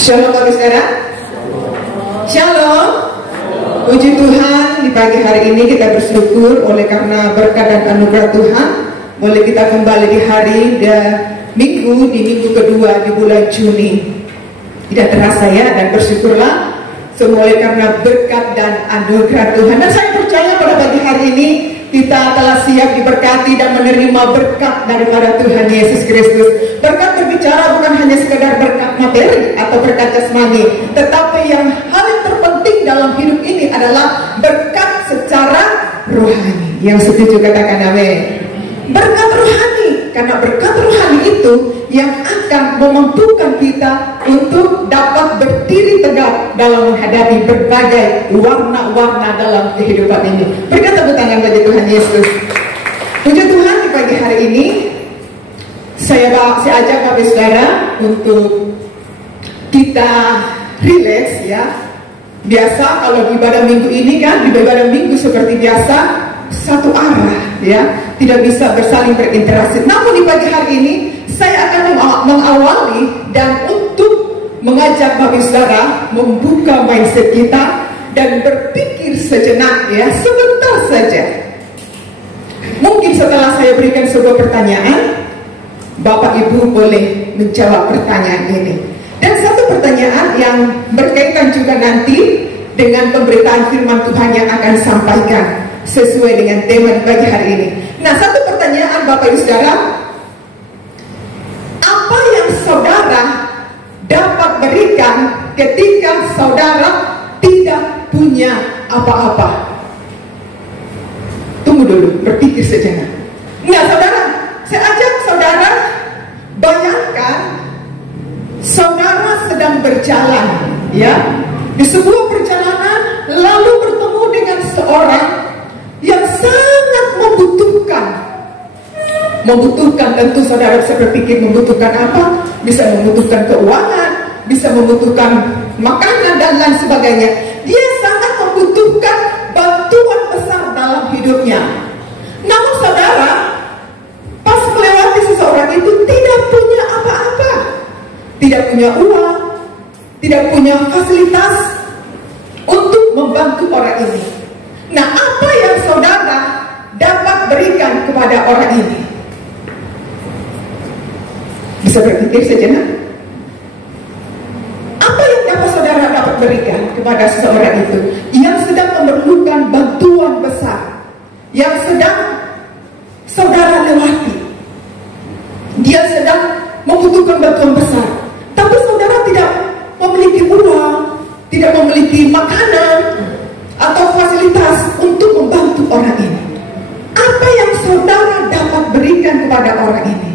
Shalom Bapak Saudara. Shalom. Puji Tuhan, di pagi hari ini kita bersyukur oleh karena berkat dan anugerah Tuhan, boleh kita kembali di hari Minggu kedua di bulan Juni. Tidak terasa ya, dan bersyukurlah semua oleh karena berkat dan anugerah Tuhan. Dan saya percaya pada pagi hari ini kita telah siap diberkati dan menerima berkat daripada Tuhan Yesus Kristus. Berkat berbicara bukan hanya sekedar berkat materi atau berkat jasmani, tetapi yang hal yang terpenting dalam hidup ini adalah berkat secara rohani. Yang setuju katakan amin. Berkat rohani, karena berkat rohani itu yang akan memampukan kita untuk dapat berdiri tegak dalam menghadapi berbagai warna-warna dalam kehidupan ini. Berikan tepuk tangan bagi Tuhan Yesus. Puji Tuhan, di pagi hari ini saya ajak Bapak Saudara untuk kita rileks ya. Biasa kalau di ibadah minggu ini kan, di ibadah minggu seperti biasa satu arah ya, tidak bisa bersaling berinteraksi. Namun di pagi hari ini saya akan mengawali dan untuk mengajak Bapak Saudara membuka mindset kita dan berpikir sejenak ya, sebentar saja. Mungkin setelah saya berikan sebuah pertanyaan, Bapak Ibu boleh menjawab pertanyaan ini. Dan satu pertanyaan yang berkaitan juga nanti dengan pemberitaan firman Tuhan yang akan sampaikan sesuai dengan tema di pagi hari ini. Nah, satu pertanyaan Bapak Ibu Saudara, apa yang saudara dapat berikan ketika saudara tidak punya apa-apa? Tunggu dulu, berpikir sejenak. Nah, saudara, saya ajak saudara bayangkan saudara sedang berjalan ya, di sebuah perjalanan lalu bertemu dengan seorang yang sangat membutuhkan tentu saudara bisa berpikir membutuhkan apa? Bisa membutuhkan keuangan, bisa membutuhkan makanan dan lain sebagainya. Dia sangat membutuhkan bantuan besar dalam hidupnya. Namun saudara, pas melewati seseorang itu tidak punya apa-apa, tidak punya uang, tidak punya fasilitas untuk membantu orang ini. Nah, apa yang saudara dapat berikan kepada orang ini? Bisa berpikir sejenak. Apa yang dapat berikan kepada seseorang itu yang sedang memerlukan bantuan besar, yang sedang saudara lewati? Dia sedang membutuhkan bantuan besar, tapi saudara tidak memiliki uang, tidak memiliki makanan atau fasilitas untuk membantu orang ini. Apa yang saudara dapat berikan kepada orang ini?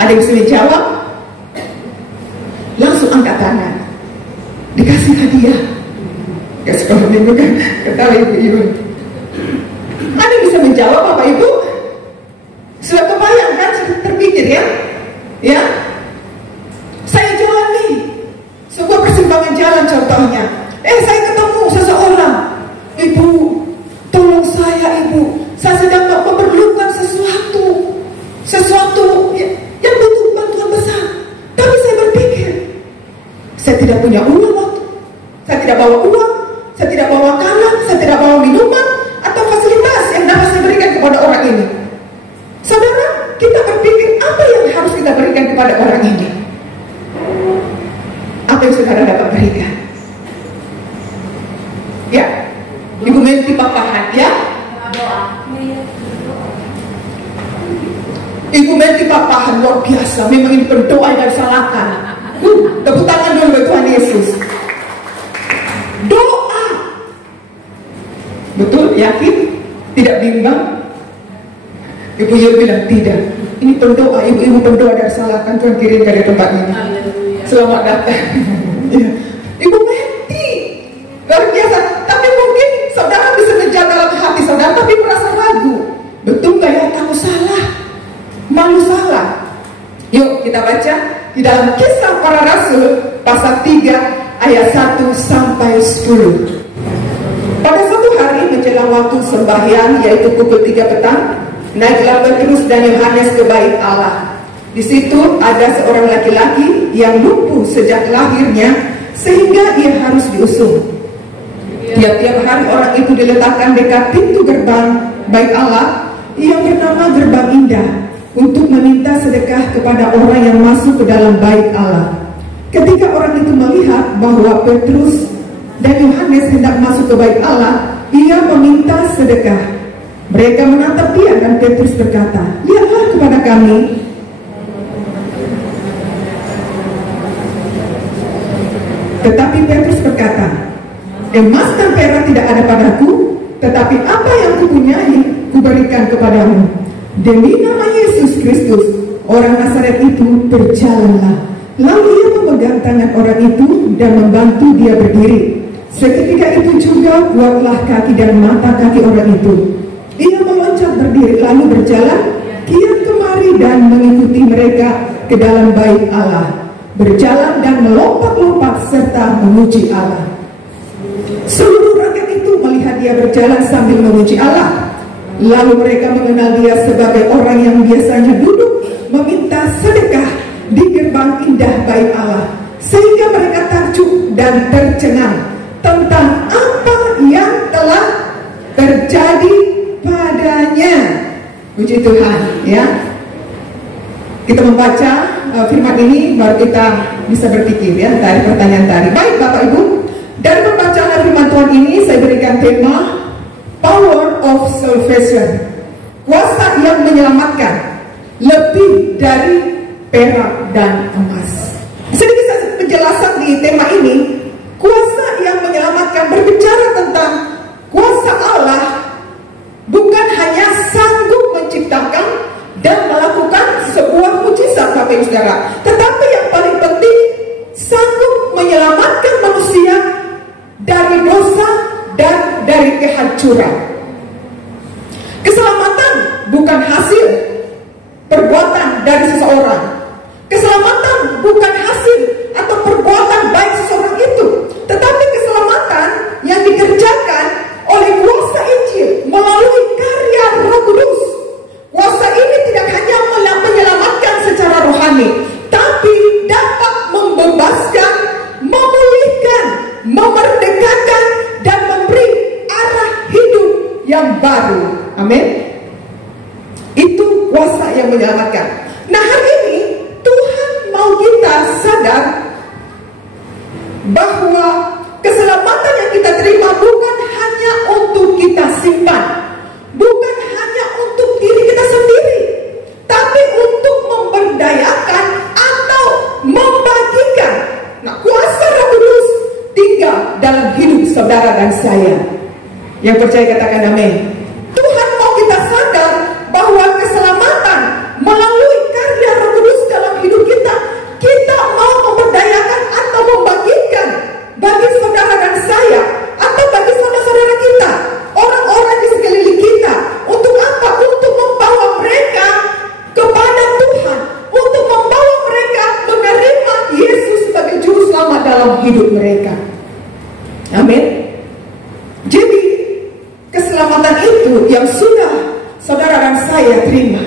Ada yang bisa dijawab? Langsung angkat tangan. Dikasih hadiah. Ya sekolah minggu kan, ketawa ibu-ibu. Ada yang bisa menjawab Bapak Ibu? Sudah kebayang kan, sudah terpikir ya? Ya, saya jalan nih, sebuah persimpangan jalan contohnya. Saya ketemu seseorang, Ibu, tolong saya Ibu, saya sedang memerlukan sesuatu yang butuh bantuan besar. Tapi saya berpikir, saya tidak punya uang, saya tidak bawa uang, saya tidak bawa makanan, saya tidak bawa minuman atau fasilitas yang dapat saya berikan kepada orang ini. Saudara, kita berpikir apa yang harus kita berikan kepada orang ini? Apa yang saudara dapat berikan? Ya, Ibu Menti Papahan ya. Ibu Menti Papahan luar biasa. Memang ini berdoa dan salahkan. Tepuk tangan dulu bagi Tuhan Yesus. Doa. Betul, yakin? Tidak bimbang? Ibu Yul bilang tidak. Ini pendoa, ibu-ibu pendoa dan salahkan Tuhan kirim dari tempat ini. Selamat datang. Ya. Ibu Menti luar biasa. Tapi mungkin saudara bisa menjaga dalam hati saudara, tapi merasa ragu. Betul gak ya, kamu salah, malu salah. Yuk kita baca di dalam Kisah Para Rasul pasal 3 ayat 1 sampai 10. Pada suatu hari menjelang waktu sembahyang, yaitu pukul 3 petang, naiklah Petrus dan Yohanes ke bait Allah. Di situ ada seorang laki-laki yang lumpuh sejak lahirnya sehingga ia harus diusung. Tiap-tiap hari orang itu diletakkan dekat pintu gerbang bait Allah yang bernama Gerbang Indah untuk meminta sedekah kepada orang yang masuk ke dalam bait Allah. Ketika orang itu melihat bahwa Petrus dan Yohanes hendak masuk ke bait Allah, ia meminta sedekah. Mereka menatap dia dan Petrus berkata, "Lihatlah kepada kami." Tetapi Petrus berkata, "Emas dan perak tidak ada padaku, tetapi apa yang kupunyai kuberikan kepadamu. Demi nama Yesus Kristus, orang Nazaret itu, berjalanlah." Lalu ia memegang tangan orang itu dan membantu dia berdiri. Seketika itu juga kuatlah kaki dan mata kaki orang itu. Ia meloncat berdiri lalu berjalan kian kemari dan mengikuti mereka ke dalam bait Allah, berjalan dan melompat-lompat serta memuji Allah. Seluruh rakyat itu melihat dia berjalan sambil memuji Allah. Lalu mereka mengenal dia sebagai orang yang biasanya duduk meminta sedekah di gerbang indah bait Allah, sehingga mereka takjub dan tercengang tentang apa yang telah terjadi padanya. Puji Tuhan, ya. Kita membaca firman ini baru kita bisa berpikir, ya, dari pertanyaan tadi. Baik Bapak Ibu, dari pembacaan firman Tuhan ini saya berikan tema Power of Salvation, kuasa yang menyelamatkan lebih dari perak dan emas. Sedikit saja penjelasan di tema ini. Kuasa yang menyelamatkan berbicara tentang kuasa Allah bukan hanya sanggup menciptakan dan melakukan sebuah mujizat Bapak Ibu Saudara, tetapi yang paling penting sanggup menyelamatkan manusia dari dosa dan dari kehancuran. Keselamatan bukan hasil perbuatan dari seseorang. Keselamatan bukan hasil atau perbuatan baik seseorang itu, tetapi keselamatan yang dikerjakan oleh kuasa Injil melalui karya Roh Kudus. Kuasa ini tidak hanya menyelamatkan secara rohani, tapi dapat membebaskan, memulihkan, memerdekakan, dan memberi arah hidup yang baru. Amin. Itu kuasa yang menyelamatkan. Nah, hari ini Tuhan mau kita sadar bahwa keselamatan yang kita terima bukan hanya untuk kita simpan, bukan hanya untuk diri kita sendiri, tapi untuk memberdayakan atau membagikan. Nah, kuasa Roh Kudus tinggal dalam hidup saudara dan saya. Yang percaya katakan amin. Tuhan mau kita sadar bahwa keselamatan melalui karya Roh Kudus dalam hidup kita, kita mau memberdayakan atau membagikan bagi saudara dan saya, atau bagi saudara-saudara kita, orang-orang di sekeliling kita. Untuk apa? Untuk membawa mereka kepada Tuhan, untuk membawa mereka menerima Yesus sebagai juru selamat dalam hidup mereka. Amin. Jadi keselamatan itu yang sudah saudara dan saya terima,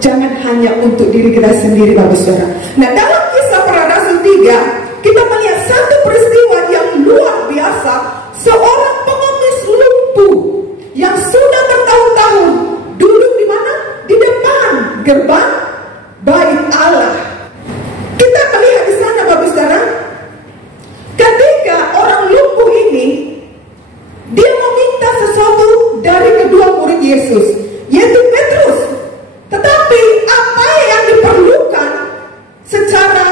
jangan hanya untuk diri kita sendiri, Bapak Saudara. Nah, dalam Kisah Para Rasul 3, kita melihat satu peristiwa yang luar biasa. Seorang pengemis lumpuh yang sudah bertahun-tahun duduk di mana? Di depan gerbang bait Allah. Kita melihat di sana, Bapak Saudara, ketika orang lumpuh ini, dia meminta sesuatu dari kedua murid Yesus, yaitu Petrus. Tetapi apa yang diperlukan secara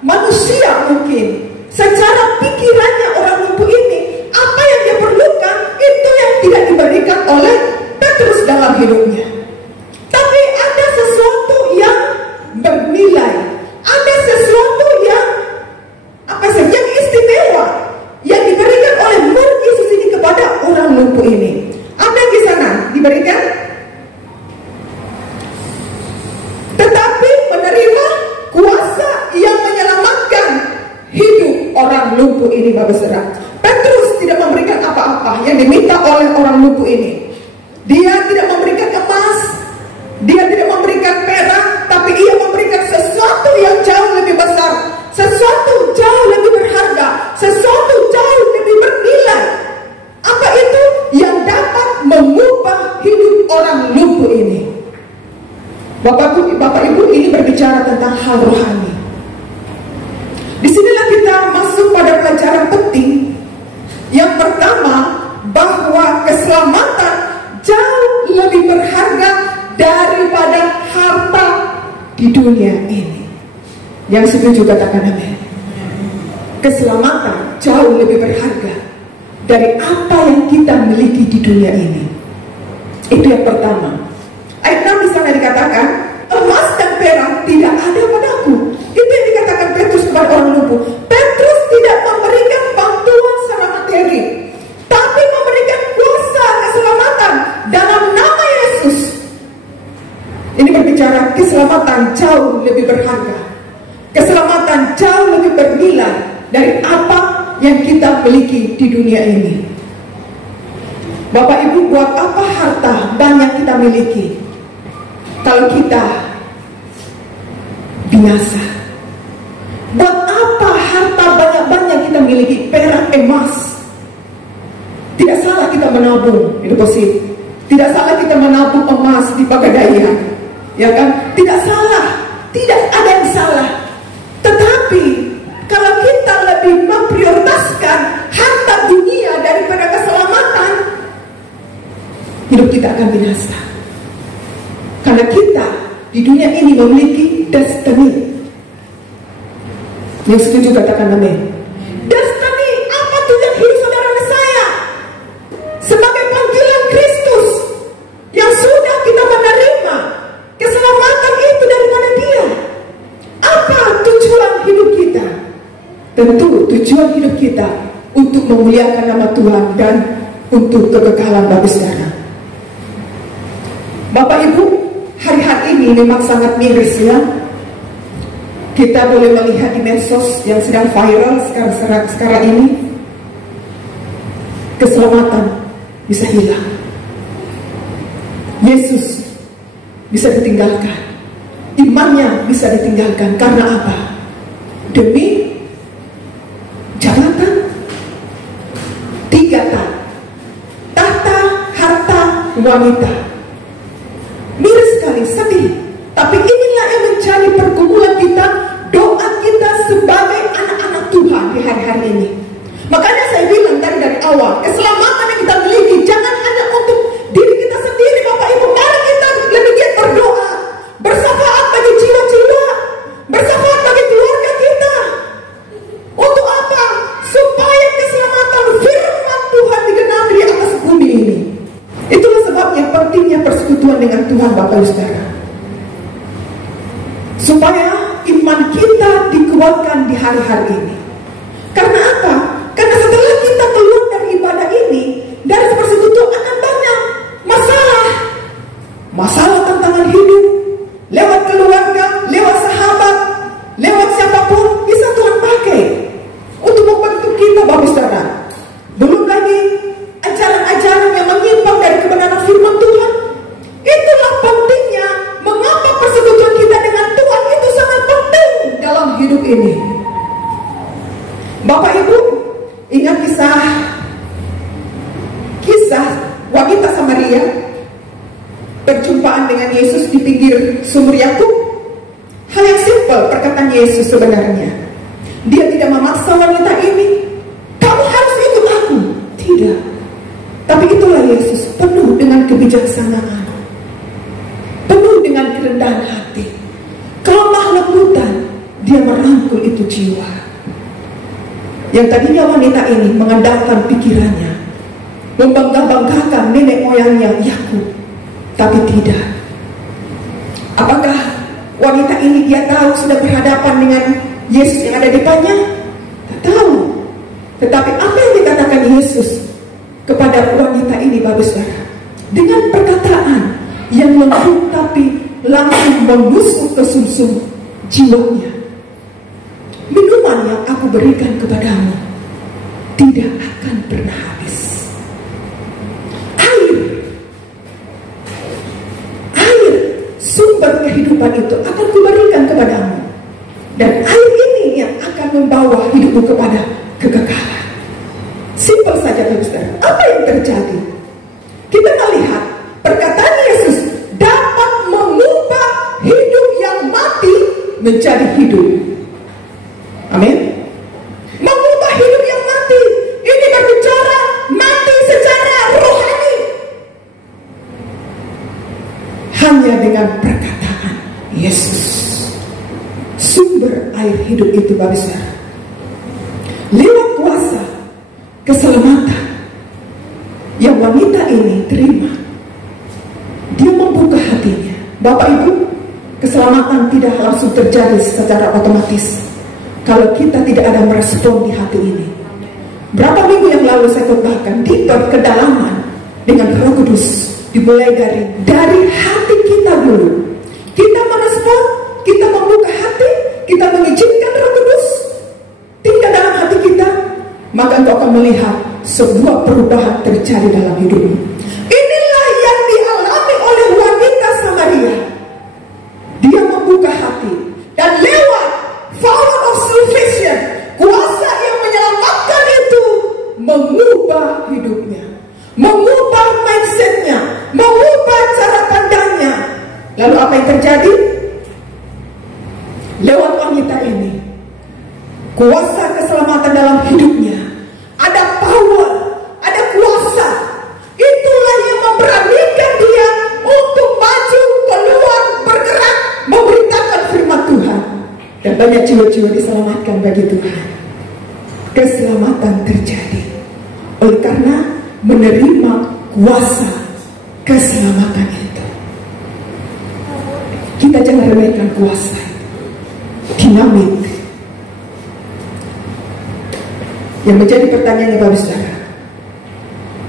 manusia mungkin, secara pikirannya orang lumpuh ini, apa yang dia perlukan itu yang tidak diberikan oleh Petrus dalam hidupnya. Tapi ada sesuatu yang bernilai, ada sesuatu yang yang istimewa yang diberikan oleh murid Yesus ini kepada orang lumpuh ini. Apa yang di sana diberikan? Tetapi menerima kuasa yang menyelamatkan hidup orang lumpuh ini, Bapak Saudara. Petrus tidak memberikan apa-apa yang diminta oleh orang lumpuh ini. Dia tidak memberikan emas, dia tidak memberikan perak, tetapi ia memberikan sesuatu yang jauh lebih besar, sesuatu jauh lebih berharga, sesuatu jauh lebih bernilai. Apa itu? Yang dapat mengubah hidup orang lumpuh ini. Bapak Ibu, ini berbicara tentang hal rohani. Disinilah kita masuk pada pelajaran penting. Yang pertama, bahwa keselamatan jauh lebih berharga daripada harta di dunia ini. Yang setuju katakan amin. Keselamatan jauh lebih berharga dari apa yang kita miliki di dunia ini. Itu yang pertama. Ayat 6 di sana dikatakan, emas dan perak tidak ada padaku. Itu yang dikatakan Petrus kepada orang lumpuh. Petrus tidak memberikan bantuan secara materi, tapi memberikan kuasa keselamatan dalam nama Yesus. Ini berbicara keselamatan jauh lebih berharga, keselamatan jauh lebih bernilai dari apa yang kita miliki di dunia ini. Bapak Ibu, buat apa harta banyak kita miliki kalau kita binasa? Buat apa harta banyak-banyak kita miliki, perak, emas? Tidak salah kita menabung di deposit, tidak salah kita menabung emas di Pegadaian, ya kan? Tidak salah, tidak ada yang salah. Tetapi kalau kita lebih memprioritaskan harta dunia daripada keselamatan, hidup kita akan binasa. Karena kita di dunia ini memiliki destiny. Yang setuju katakan amin. Destiny, apa tujuan hidup saudara dan saya? Sebagai panggilan Kristus yang sudah kita menerima keselamatan itu daripada Dia. Apa tujuan hidup kita? Tentu tujuan hidup kita untuk memuliakan nama Tuhan dan untuk kekekalan bagi saudara. Bapak Ibu, hari-hari ini memang sangat miris ya. Kita boleh melihat di medsos yang sedang viral sekarang ini. Keselamatan bisa hilang, Yesus bisa ditinggalkan, imannya bisa ditinggalkan. Karena apa? Demi jabatan, 3 tahta, harta, wanita. Miris sekali, sedih. Tapi inilah yang menjadi pergumulan kita, doa kita sebagai anak-anak Tuhan di hari-hari ini. Makanya saya bilang dari awal, keselamatan yang kita miliki jangan hanya untuk diri kita sendiri, Bapak Ibu. Mari kita lebih giat berdoa, bersafaat bagi jiwa-jiwa, bersafaat bagi keluarga kita. Untuk apa? Supaya keselamatan firman Tuhan digenapi di atas bumi ini. Itulah sebabnya pentingnya persekutuan dengan Tuhan, Bapak Ibu Saudara. Supaya iman kita dikuatkan di hari-hari ini. Karena apa? Karena setelah kita keluar dari ibadah ini, dari persekutuan akan banyak masalah. Masalah tantangan hidup, lewat keluarga, lewat sahabat, lewat siapapun, bisa Tuhan pakai untuk membantu kita, Bapak Saudara. Belum lagi ajaran-ajaran yang menyimpang dari kebenaran firman Tuhan. Itulah pentingnya mengapa persekutuan kita dengan Tuhan itu sangat penting dalam hidup ini. Bapak Ibu, ingat kisah wanita Samaria, perjumpaan dengan Yesus di pinggir sumur Yakub. Hal yang simpel perkataan Yesus sebenarnya. Dia tidak memaksa wanita ini, kamu harus ikut aku. Tidak. Tapi itulah Yesus, penuh dengan kebijaksanaan, penuh dengan kerendahan hati, kelemah lembutan. Dia merangkul itu jiwa. Yang tadinya wanita ini mengandalkan pikirannya, membangga-banggakan nenek moyangnya Yakub, tapi tidak. Apakah wanita ini dia tahu sudah berhadapan dengan Yesus yang ada di depannya? Tak tahu. Tetapi apa yang dikatakan Yesus kepada wanita ini, Bapak Saudara, dengan perkataan yang lembut tapi langsung menusuk ke sumsum jiwanya. Minuman yang aku berikan kepadamu tidak akan pernah habis. Air sumber sumber kehidupan itu akan kuberikan kepadamu. Dan air ini yang akan membawa hidupmu kepada kekekalan. Simpel saja, saudara. Apa yang terjadi? Kita melihat perkataan Yesus dapat mengubah hidup yang mati menjadi hidup. Amin. Mengubah hidup yang mati. Ini berbicara mati secara rohani. Hanya dengan perkataan Yesus, sumber air hidup itu, Bapak Saudara, lewat kuasa keselamatan yang wanita ini terima, dia membuka hatinya. Bapak Ibu, keselamatan tidak langsung terjadi secara otomatis kalau kita tidak ada merespon di hati ini. Berapa minggu yang lalu saya khotbahkan di kedalaman dengan Roh Kudus, dimulai dari hati kita dulu. Kita merespon, kita membuka hati, kita mengizinkan Roh Kudus tinggal dalam hati kita, maka engkau akan melihat sebuah perubahan terjadi dalam hidupmu. Inilah yang dialami oleh wanita Samaria. Dia membuka hati, dan lewat power of salvation, kuasa yang menyelamatkan itu mengubah hidupnya, mengubah mindsetnya, mengubah cara pandangnya. Lalu apa yang terjadi? Lewat wanita ini, kuasa keselamatan dalam hidupnya, ada power, ada kuasa. Itulah yang memberanikan dia untuk maju, keluar, bergerak, memberitakan firman Tuhan. Dan banyak jiwa-jiwa diselamatkan bagi Tuhan. Keselamatan terjadi oleh karena menerima kuasa keselamatan itu. Kita jangan remehkan kuasa itu. Dinamik. Yang menjadi pertanyaannya, Bapak Saudara,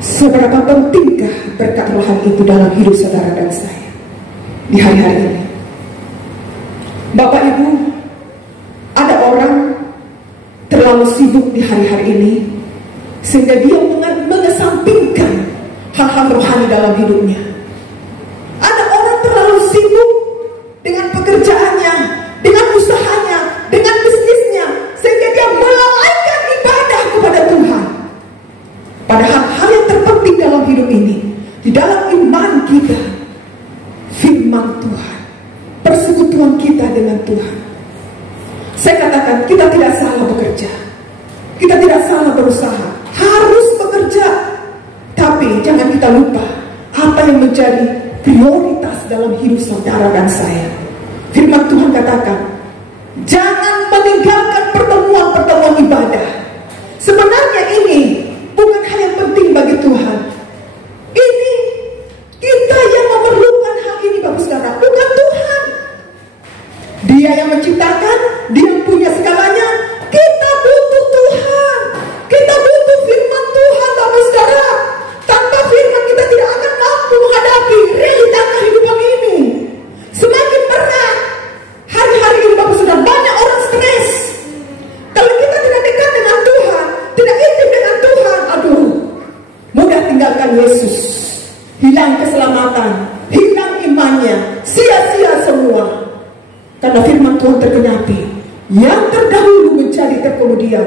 seberapa pentingkah berkat rohani itu dalam hidup saudara dan saya di hari-hari ini? Bapak Ibu, ada orang terlalu sibuk di hari-hari ini sehingga dia mengesampingkan hal-hal rohani dalam hidupnya. Ada orang terlalu sibuk dengan pekerjaannya, dengan usahanya, dengan bisnisnya, sehingga dia melalaikan ibadah kepada Tuhan. Padahal hal yang terpenting dalam hidup ini, di dalam iman kita, firman Tuhan, persekutuan kita dengan Tuhan. Saya katakan, kita tidak salah bekerja, kita tidak salah berusaha, harus bekerja. Tapi jangan kita lupa apa yang menjadi prioritas dalam hidup saudara dan saya. Firman Tuhan katakan, jangan meninggalkan pertemuan-pertemuan ibadah. Sebenarnya ini bukan hal yang penting bagi Tuhan. Ini kita yang memerlukan hal ini, Bapak Saudara, bukan Tuhan. Dia yang menciptakan, dia yang punya segalanya. Kita butuh Tuhan, kita butuh firman Tuhan, Bapak Saudara. Tanpa firman kita tidak akan mampu menghadapi realita kehidupan ini. Semakin berat hari-hari ini, Bapak Saudara, banyak orang stres. Kalau kita tidak dekat dengan Tuhan, tidak intim dengan Tuhan, aduh, mudah tinggalkan Yesus. Hilang keselamatan, hilang imannya, sia-sia semua. Karena firman Tuhan tergenapi, yang terdahulu menjadi terkemudian,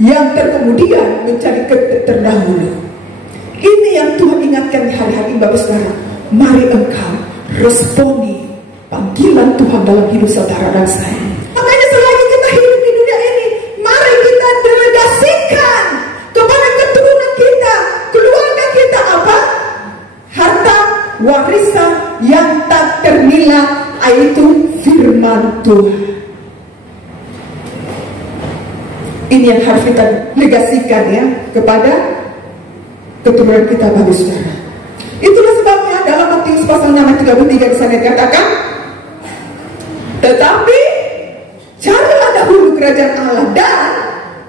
yang terkemudian menjadi terdahulu. Ini yang Tuhan ingatkan di hari-hari ini, Bapak Saudara. Mari engkau responi panggilan Tuhan dalam hidup saudara dan saya. Makanya selagi kita hidup di dunia ini, mari kita delegasikan kepada keturunan kita, keluarga kita apa? Harta warisan yang tak ternilai, yaitu firman Tuhan. Ini yang harus kita legasikan ya kepada keturunan kita, Bapak Saudara. Itulah sebabnya dalam Matius pasal 6 ayat 33 di sana dikatakan, tetapi carilah dahulu kerajaan Allah dan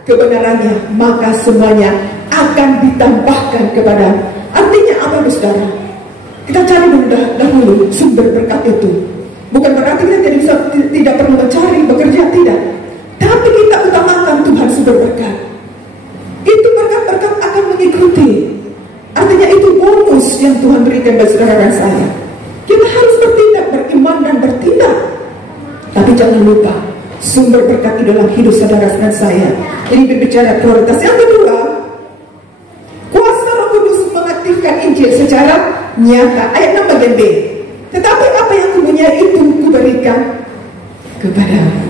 kebenarannya, maka semuanya akan ditambahkan kepada. Artinya apa, Saudara? Kita cari dahulu sumber berkat itu. Bukan berarti kita tidak perlu mencari, bekerja, tidak. Tapi kita utamakan Tuhan sumber berkat. Itu berkat-berkat akan mengikuti. Artinya itu bonus yang Tuhan berikan bagi saudara dan saya. Kita harus bertindak, beriman dan bertindak jangan lupa sumber berkat di dalam hidup saudara dan saya. Ini berbicara prioritas. Yang kedua, kuasa Roh Kudus mengaktifkan Injil secara nyata. Ayat 6 bagian B. Tetapi apa yang kupunyai itu kuberikan kepadamu.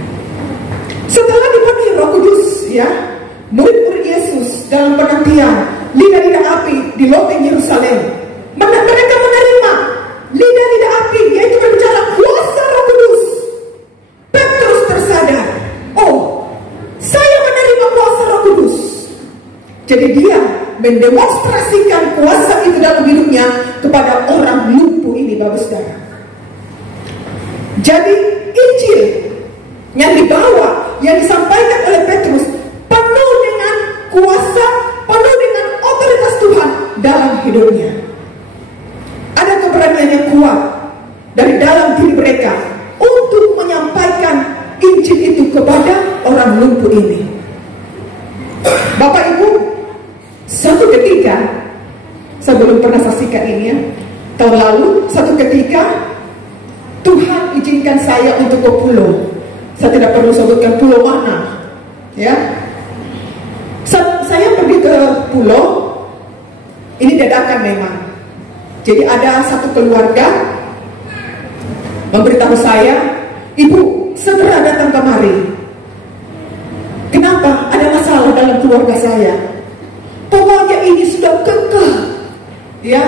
Setelah dipenuhi Roh Kudus, ya, murid-murid Yesus dalam penantian lidah-lidah api di loteng Yerusalem, mereka menerima lidah-lidah api, yaitu berbicara kuasa Roh Kudus. Petrus tersadar, oh, saya menerima kuasa Roh Kudus. Jadi dia mendemonstrasikan kuasa itu dalam hidupnya kepada orang lumpuh ini, Bapak Saudara. Jadi Injil yang dibawa, yang disampaikan oleh Petrus, penuh dengan kuasa, penuh dengan otoritas Tuhan dalam hidupnya. Ada keberanian yang kuat dari dalam diri mereka untuk menyampaikan Injil itu kepada orang lumpuh ini. Bapak Ibu, satu ketika, saya belum pernah saksikan ini ya, tahun lalu, satu ketika Tuhan izinkan saya untuk ke pulau. Saya tidak perlu sebutkan pulau mana, ya. Saya pergi ke pulau, ini dadakan memang. Jadi ada satu keluarga memberitahu saya, Ibu, segera datang kemari. Kenapa? Ada masalah dalam keluarga saya. Pokoknya ini sudah kekeh, ya,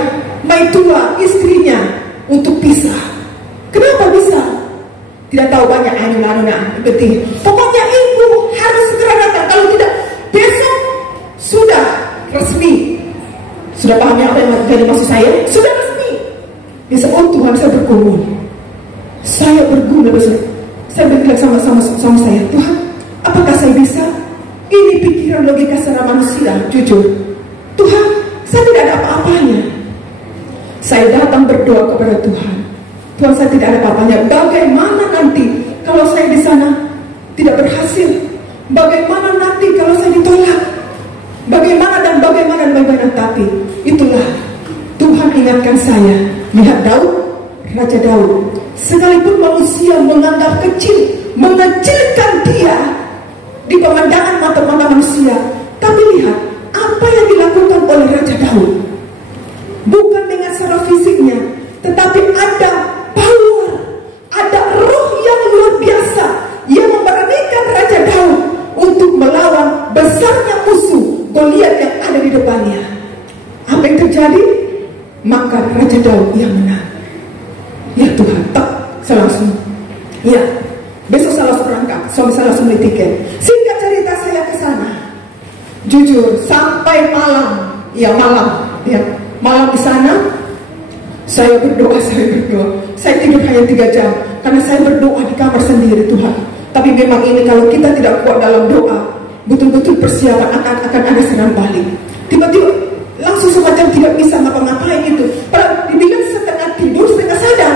maitua istrinya untuk pisah. Kenapa bisa? Tidak tahu banyak anu-anu betul. Pokoknya ibu harus segera datang. Kalau tidak, besok sudah resmi. Sudah paham apa yang maksud saya? Sudah resmi. Besok, oh Tuhan, saya bergumul. Saya bergumul besok. Saya berbilang sama saya, Tuhan, apakah saya bisa? Ini pikiran logika secara manusia, jujur. Tuhan, saya tidak ada apa-apanya. Saya datang berdoa kepada Tuhan. Tuhan, saya tidak ada apa-apanya. Bagaimana nanti kalau saya di sana tidak berhasil? Bagaimana nanti kalau saya ditolak? Bagaimana tapi itulah Tuhan ingatkan saya. Lihat Daud, Raja Daud, sekalipun manusia menganggap kecil, mengecilkan dia di pemandangan mata-mata manusia, tapi lihat apa yang dilakukan oleh Raja Daud. Bukan dengan secara fisiknya, tetapi ada power, ada roh yang luar biasa yang memberanikan Raja Daud untuk melawan besarnya musuh Goliat yang ada di depannya. Apa yang terjadi? Maka Raja Daud yang menang. Ya Tuhan, tak, saya langsung, ya, besok saya langsung berangkat, suami saya langsung beli tiket. Singkat cerita, saya ke sana. Jujur, sampai malam, ya, malam di sana, saya berdoa. Saya tidur hanya 3 jam, karena saya berdoa di kamar sendiri, Tuhan. Tapi memang ini kalau kita tidak kuat dalam doa, betul-betul persiapan akan ada serangan balik. Tiba-tiba langsung semacam tidak bisa ngapa-ngapain itu. Dibilang setengah tidur, setengah sadar.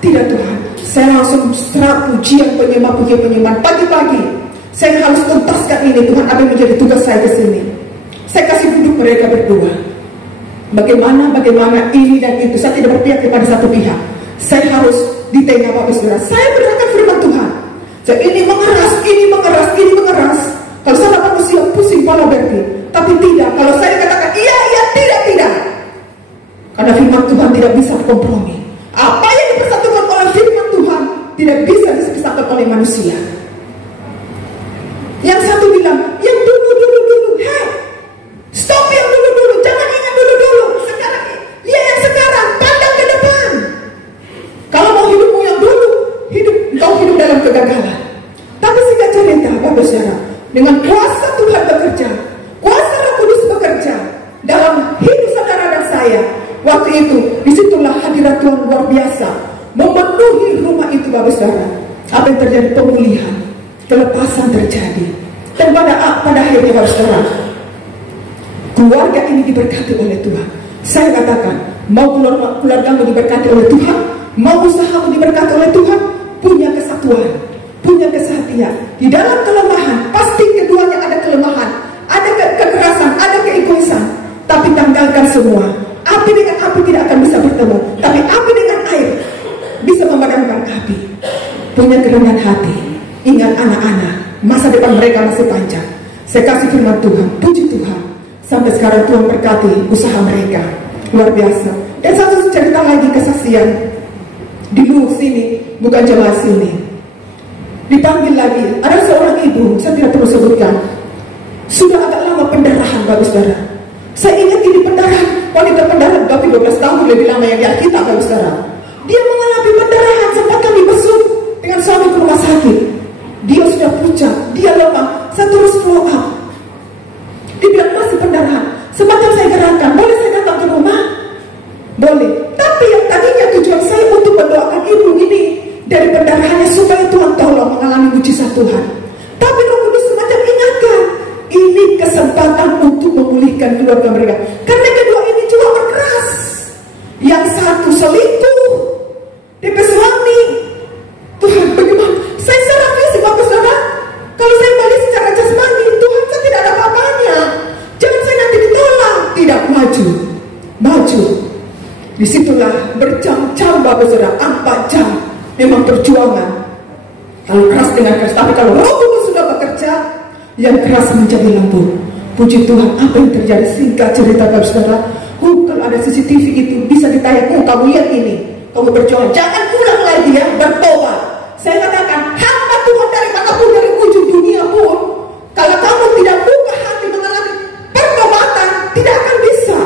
Tidak Tuhan, saya langsung serap pujian penyembah. Pagi-pagi saya harus tuntaskan ini Tuhan, apa yang menjadi tugas saya ke sini. Saya kasih duduk mereka berdua. Bagaimana ini dan itu. Saya tidak berpihak kepada satu pihak. Saya harus di tengah Bapak Saudara. Saya berikan firman Tuhan. Jadi ini mengeras. Kalau saya manusia pusing kepala berarti. Tapi tidak. Kalau saya katakan iya, tidak. Karena firman Tuhan tidak bisa kompromi. Apa yang dipersatukan oleh firman Tuhan tidak bisa dipisahkan oleh manusia. Yang satu bilang, yang dulu. Hei, stop yang dulu. Jangan ingat dulu. Sekarang, lihat yang sekarang. Pandang ke depan. Kalau mau hidupmu yang dulu, kau hidup dalam kegagalan. Tapi singkat cerita, Bapak Saudara, dengan kuasa Tuhan bekerja, kuasa Roh Kudus bekerja dalam hidup saudara dan saya. Waktu itu, disitulah hadirat Tuhan luar biasa memenuhi rumah itu, Bapak Saudara. Apa yang terjadi? Pemulihan, kelepasan terjadi. Dan pada akhirnya, Bapak Saudara, keluarga ini diberkati oleh Tuhan. Saya katakan, mau keluargamu diberkati oleh Tuhan, mau usahamu diberkati oleh Tuhan, punya kesatuan, punya kesehatian. Di dalam kelemahan, pasti keduanya ada kelemahan, ada kekerasan, ada keegoisan. Tapi tanggalkan semua. Api dengan api tidak akan bisa bertemu, tapi api dengan air bisa memadamkan api. punya kerendahan hati. Ingat anak-anak, masa depan mereka masih panjang. Saya kasih firman Tuhan, puji Tuhan. Sampai sekarang Tuhan berkati usaha mereka. Luar biasa. Dan satu cerita lagi kesaksian. Di Luwuk sini, bukan jemaah sini. Dipanggil lagi, ada seorang ibu, saya tidak perlu sebutkan. Sudah agak lama pendarahan, Bapak Saudara. Saya ingat ini pendarahan, wanita pendarahan, tapi 12 tahun lebih lama yang di Alkitab, Bapak Saudara. Dia mengalami pendarahan, sempat kami besuk dengan suami ke rumah sakit. Dia sudah pucat, dia lemah, saya terus follow up. Dia bilang masih pendarahan. Semacam saya gerakkan, boleh saya datang ke rumah? Boleh. Tapi yang tadinya tujuan saya untuk mendoakan ibu ini dari pendarahannya supaya Tuhan tolong mengalami mujizat Tuhan. Tapi Roh Kudus semacam ingatkan, ini kesempatan untuk memulihkan keluarga mereka. Karena kedua ini juga berkeras. Yang satu selingkuh, DP suami. Tuhan bagaimana? Saya secara fisik, Bapak Saudara, kalau saya balik secara jasmani, Tuhan saya tidak ada apa-apanya. Jangan saya nanti ditolak. Tidak, maju. Disitulah berjam-jam, Bapak Saudara, 4 jam. Memang perjuangan. Kalau keras dengan keras, tapi kalau Roh Kudus sudah bekerja, yang keras menjadi lembut. Puji Tuhan, apa yang terjadi? Singkat cerita, Bapak Saudara. Kalau ada CCTV itu bisa ditayang, kamu lihat ini, kamu berjuang, jangan pulang lagi ya, bertobat. Saya katakan, hamba Tuhan dari manapun, dari ujung dunia pun, kalau kamu tidak buka hati mengalami pertobatan, tidak akan bisa.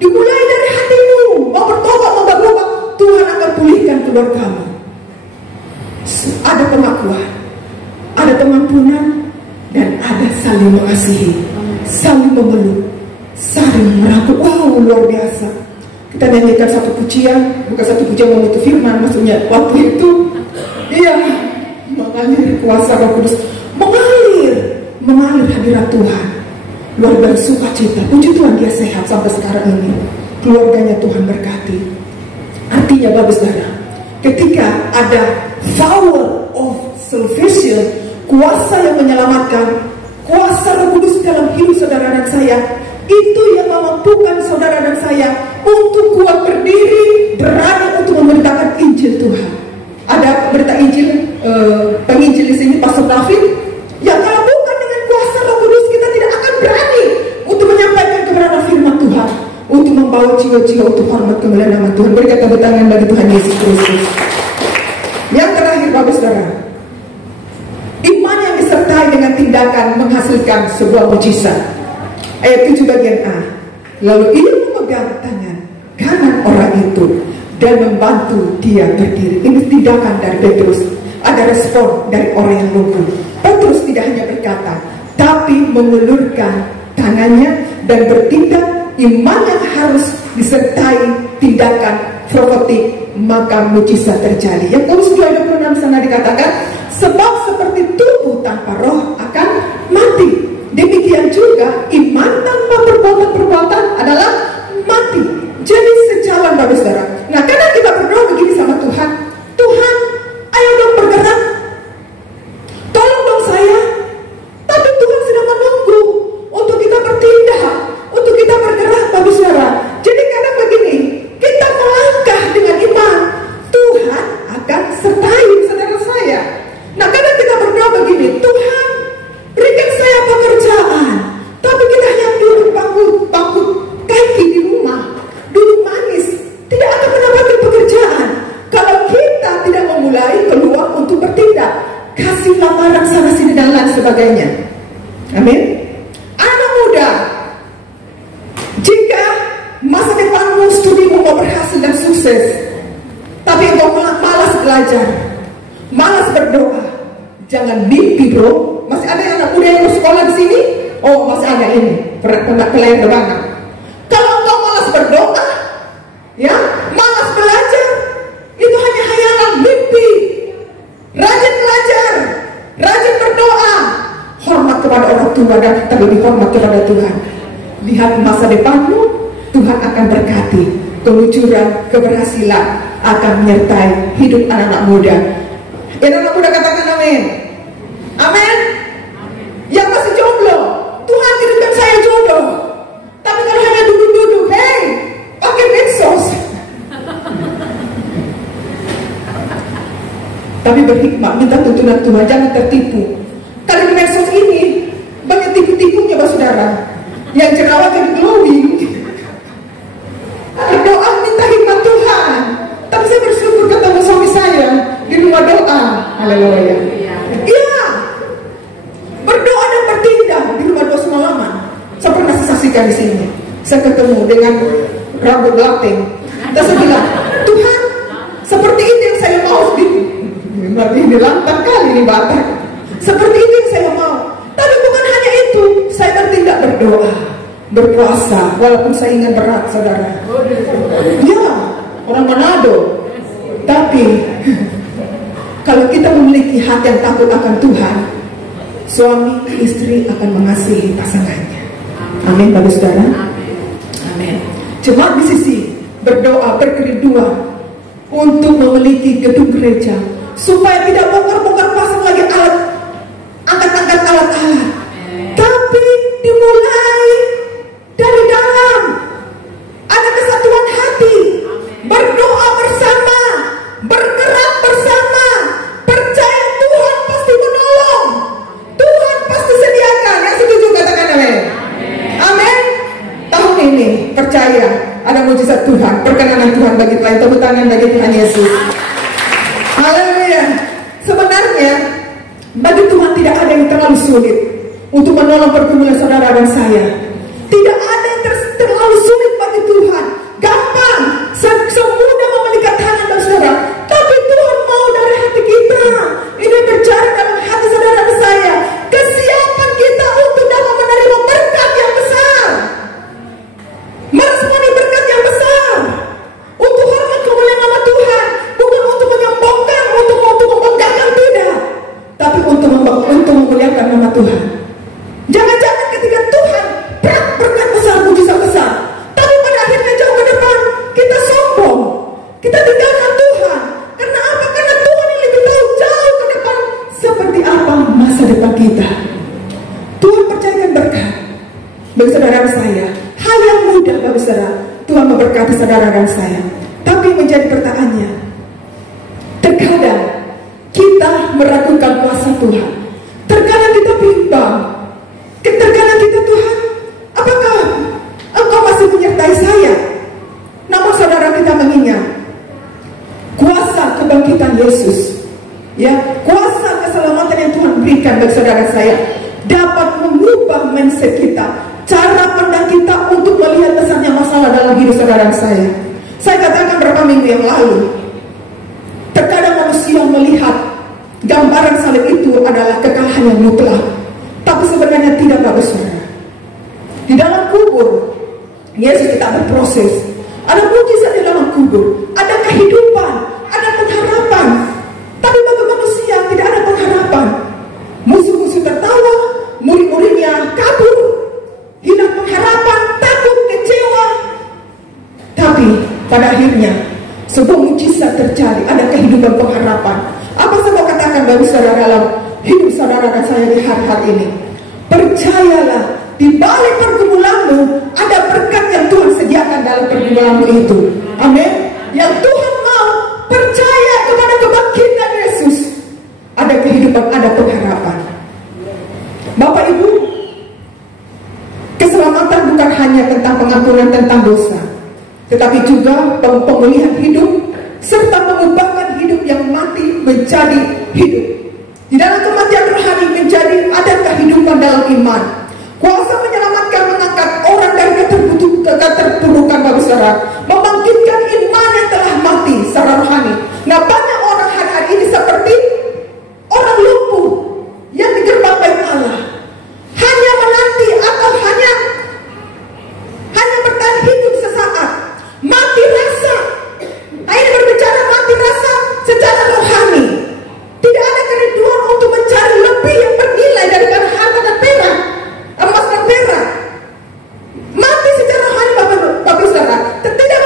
Dimulai dari hatimu, mau bertobat, mau berubah, Tuhan akan pulihkan keluargamu. Ada pengakuan, ada pengampunan, dan ada saling mengasihi, saling memeluk, saling merangkul. Wow, luar biasa. Kita nyanyikan satu pujian, bukan satu pujian menutup firman, maksudnya waktu itu, iya, mengalir kuasa Roh Kudus, mengalir hadirat Tuhan. Luar biasa sukacita. Puji Tuhan dia sehat sampai sekarang ini. Keluarganya Tuhan berkati. Artinya Bapak Saudara, ketika ada power of salvation, kuasa yang menyelamatkan, kuasa Roh Kudus dalam hidup saudara dan saya, itu yang memampukan saudara dan saya untuk kuat berdiri, berani untuk memberitakan Injil Tuhan. Ada berita Injil, penginjil di sini Pastor David. Ya kalau bukan dengan kuasa Roh Kudus, kita tidak akan berani untuk menyampaikan kebenaran firman Tuhan, untuk membawa jiwa-jiwa untuk hormat kemuliaan nama Tuhan. Berikan tepuk tangan bagi Tuhan Yesus Kristus. Yang terakhir, Bapak Saudara, iman yang disertai dengan tindakan menghasilkan sebuah mujizat. Ayat 7 bagian A. Lalu ia memegang tangan kanan orang itu dan membantu dia berdiri. Ini tindakan dari Petrus. Ada respon dari orang yang lumpuh. Petrus tidak hanya berkata, tapi mengulurkan tangannya dan bertindak. Iman yang harus disertai tindakan profetik, maka mujizat terjadi. Yang Kolose 2:26 sana dikatakan, sebab seperti tubuh tanpa roh akan mati, demikian juga iman tanpa perbuatan adalah mati. Jadi sejalan, Bapak Saudara. Nah, karena kita berdoa begini sama Tuhan, Tuhan, ayo dong bergerak, tolong dong saya. Tapi Tuhan sedang menunggu untuk kita bertindak, untuk kita bergerak, Bapak Saudara. Jadi kadang begini, kita melangkah dengan iman, Tuhan akan sertai saudara saya. Nah, kadang kita berdoa begini, Tuhan, berikan saya pekerjaan. Tapi kita hanya duduk bangku kaki di rumah, duduk manis, tidak akan mendapatkan pekerjaan kalau kita tidak memulai keluar untuk bertindak, kasih lamaran sana sini dan lain sebagainya. Amin. Anak muda, jika masa depanmu, studimu mau berhasil dan sukses, tapi engkau malas belajar, malas berdoa, jangan mimpi, bro. Masih ada yang anak muda yang mau sekolah di sini? Oh, masih ada ini, pelayan banget. Kalau engkau malas berdoa, ya, malas belajar, itu hanya hayalan, mimpi. Rajin belajar, rajin berdoa, hormat kepada orang tua dan terlebih hormat kepada Tuhan. Lihat masa depanmu, Tuhan akan berkati. Kelucuran, keberhasilan akan menyertai hidup anak-anak muda. Anak-anak muda katakan amin. Amin. Yang masih jomblo, Tuhan kirimkan saya jodoh. Tapi kalau hanya duduk-duduk, hey, pakai medsos. Tapi berhikmat, minta tuntunan Tuhan, jangan tertipu. Kalau di medsos ini banyak tipu-tipunya, Bapak Saudara. Yang jerawat jadi glowing. Berdoa minta hikmat Tuhan. Tapi saya bersyukur ketemu suami saya di rumah doa. Haleluya. Iya. Berdoa dan bertindak di rumah doa semalaman. Saya pernah saksikan di sini. Saya ketemu dengan rambut belating. Dan saya bilang, Tuhan, seperti itu yang saya mau. Berarti ini lantang kali ini Bapak. Seperti itu yang saya mau. Tapi bukan hanya itu, saya bertindak berdoa, berpuasa, walaupun saya ingat berat, saudara. Ya, orang Manado. Tapi kalau kita memiliki hati yang takut akan Tuhan, suami istri akan mengasihi pasangannya. Amin, Bapak Saudara. Amin. Cuma di sisi berdoa berkerinduan untuk memiliki gedung gereja, supaya tidak bongkar-bongkar pasang lagi alat, angkat-angkat alat-alat. Tapi dimulai dari dalam. Ada kesatuan hati, berdoa bersama, bergerak bersama, percaya Tuhan pasti menolong, Tuhan pasti sediakan. Yang setuju katakan amin. Amin. Tahun ini percaya ada mujizat Tuhan, perkenanan Tuhan bagi Tuhan. Tepuk tangan bagi Tuhan Yesus. Haleluya. Sebenarnya bagi Tuhan tidak ada yang terlalu sulit untuk menolong pergumulan saudara dan saya. Tidak ada yang terlalu sulit bagi Tuhan. Gampang, semudah memelikat tangan dan saudara. Tapi Tuhan mau dari hati kita. Ini berbicara dalam hati saudara dan saya. Kesiapan kita untuk dapat menerima berkat yang besar, meresponi berkat yang besar, untuk hormat kemuliaan nama Tuhan, bukan untuk menyombongkan, untuk membanggakan, tidak, tapi untuk memuliakan nama Tuhan. Jangan-jangan ketika Tuhan berkat besar, mujizat besar, tapi pada akhirnya jauh ke depan kita sombong, kita tinggalkan Tuhan. Karena apa? Karena Tuhan yang lebih tahu jauh ke depan seperti apa masa depan kita. Tuhan percayakan berkat bagi saudara saya. Hal yang mudah bagi saudara, Tuhan memberkati saudara dan saya. Tapi menjadi pertanyaannya, terkadang kita meragukan kuasa Tuhan. Terkadang kita bimbang. Terkadang kita, Tuhan, apakah Engkau masih menyertai saya? Namun saudara kita mengingat kuasa kebangkitan Yesus, ya, kuasa keselamatan yang Tuhan berikan bagi saudara saya dapat mengubah mindset kita, cara pandang kita untuk melihat besarnya masalah dalam hidup saudara saya. Saya katakan beberapa minggu yang lalu, terkadang manusia melihat gambaran salib itu adalah kekalahan yang mutlak, tapi sebenarnya tidak, Bapak Saudara. Di dalam kubur Yesus tidak berproses. Ada mujizat di dalam kubur, ada kehidupan, ada pengharapan. Tapi bagi manusia tidak ada pengharapan. Musuh-musuh tertawa, murid-muridnya kabur, hilang pengharapan, takut, kecewa. Tapi pada akhirnya sebuah mujizat terjadi, ada kehidupan, pengharapan. Apa saya mau katakan bagi saudara dalam hidup saudara dan saya di hari-hari ini? Percayalah, di balik pergumulanmu ada berkat yang Tuhan sediakan dalam pergumulanmu itu. Amin. Yang Tuhan mau, percaya kepada kebangkitan Yesus, ada kehidupan, ada pengharapan. Bapak Ibu, keselamatan bukan hanya tentang pengampunan tentang dosa, tetapi juga pemulihan hidup serta mengubahkan hidup yang mati menjadi hidup. Di dalam kematian rohani menjadi ada kehidupan dalam iman. Kuasa menyelamatkan, mengangkat orang dari keterpurukan, Bapak Saudara, membangkitkan iman yang telah mati secara rohani. Nah, banyak orang hari-hari ini seperti orang lumpuh yang di gerbang bait Allah, hanya menanti atau hanya bertahan hidup sesaat, mati rasa. Nah, ini berbicara mati rasa secara rohani. Tidak ada kerinduan untuk mencari lebih yang bernilai daripada harta dan perak, emas dan perak. Mati secara rohani, Bapak Saudara. Tidak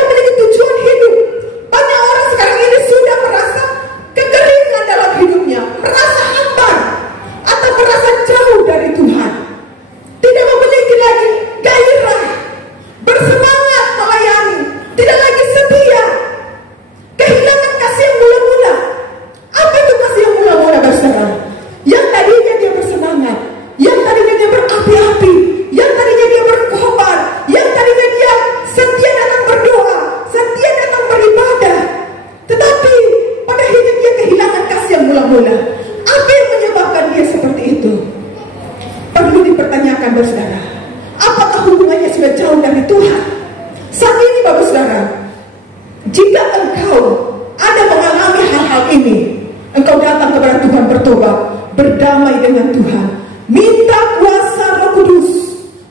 pertanyakan saudara, apakah hubungannya sudah jauh dari Tuhan? Saat ini Bapak Saudara, jika engkau ada mengalami hal-hal ini, engkau datang kepada Tuhan bertobat, berdamai dengan Tuhan, minta kuasa Roh Kudus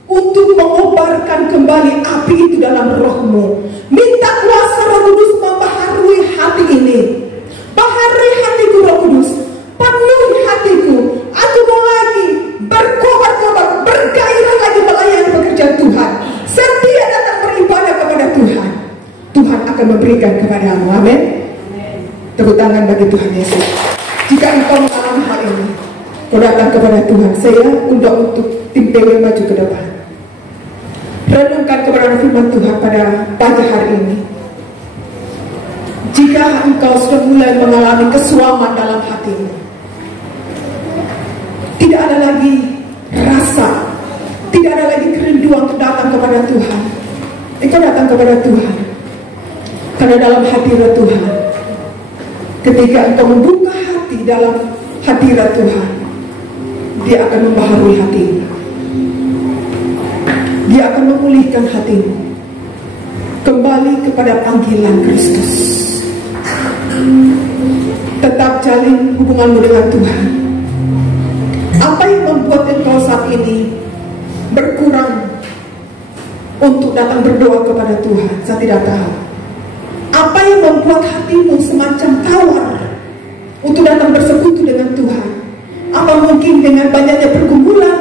untuk mengobarkan kembali api itu dalam rohmu. Minta kuasa Roh Kudus membaharui hati ini. Baharui hatiku Roh Kudus, penuhi hatiku. Aku mau lagi berkobar-kobar, bergairah lagi melayani pekerjaan Tuhan, setia datang beribadah kepada Tuhan. Tuhan akan memberikan kepadamu. Amin. Tepuk tangan bagi Tuhan Yesus. Jika engkau mengalami hal ini, kau datang kepada Tuhan. Saya undang untuk tim PW maju ke depan. Renungkan kepada firman Tuhan pada pagi hari ini. Jika engkau sudah mulai mengalami kesuaman dalam hatimu, tidak ada lagi rasa, tidak ada lagi kerinduan untuk datang kepada Tuhan, engkau datang kepada Tuhan. Karena dalam hadirat Tuhan, ketika engkau membuka hati dalam hadirat Tuhan, Dia akan membaharui hatimu. Dia akan memulihkan hatimu kembali kepada panggilan Kristus. Tetap jalin hubunganmu dengan Tuhan. Apa yang membuat engkau saat ini berkurang untuk datang berdoa kepada Tuhan? Saya tidak tahu. Apa yang membuat hatimu semacam tawar untuk datang bersekutu dengan Tuhan? Apa mungkin dengan banyaknya pergumulan,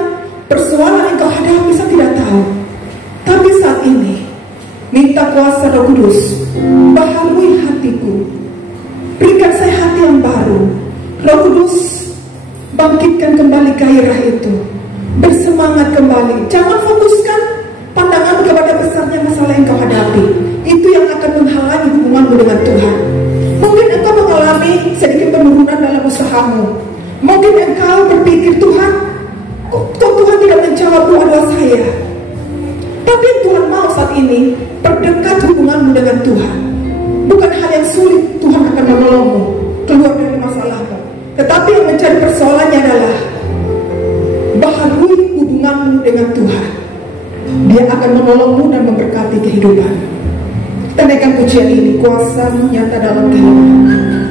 persoalan yang kau hadapi? Saya tidak tahu. Tapi saat ini, minta kuasa Roh Kudus, baharui hatiku, berikan saya hati yang baru. Roh Kudus, bangkitkan kembali gairah itu, bersemangat kembali. Jangan fokuskan pandangan kepada besarnya masalah yang kau hadapi. Itu yang akan menghalangi hubunganmu dengan Tuhan. Mungkin engkau mengalami sedikit penurunan dalam usahamu. Mungkin engkau berpikir, Tuhan, kok Tuhan tidak menjawab doa-doa saya? Tapi Tuhan mau saat ini perdekat hubunganmu dengan Tuhan. Bukan hal yang sulit, Tuhan akan menolongmu keluar dari masalahmu. Tetapi yang mencari persoalannya adalah baharui hubunganmu dengan Tuhan. Dia akan menolongmu dan memberkati kehidupan. Kita naikkan pujian ini, kuasa nyata dalam kehidupan.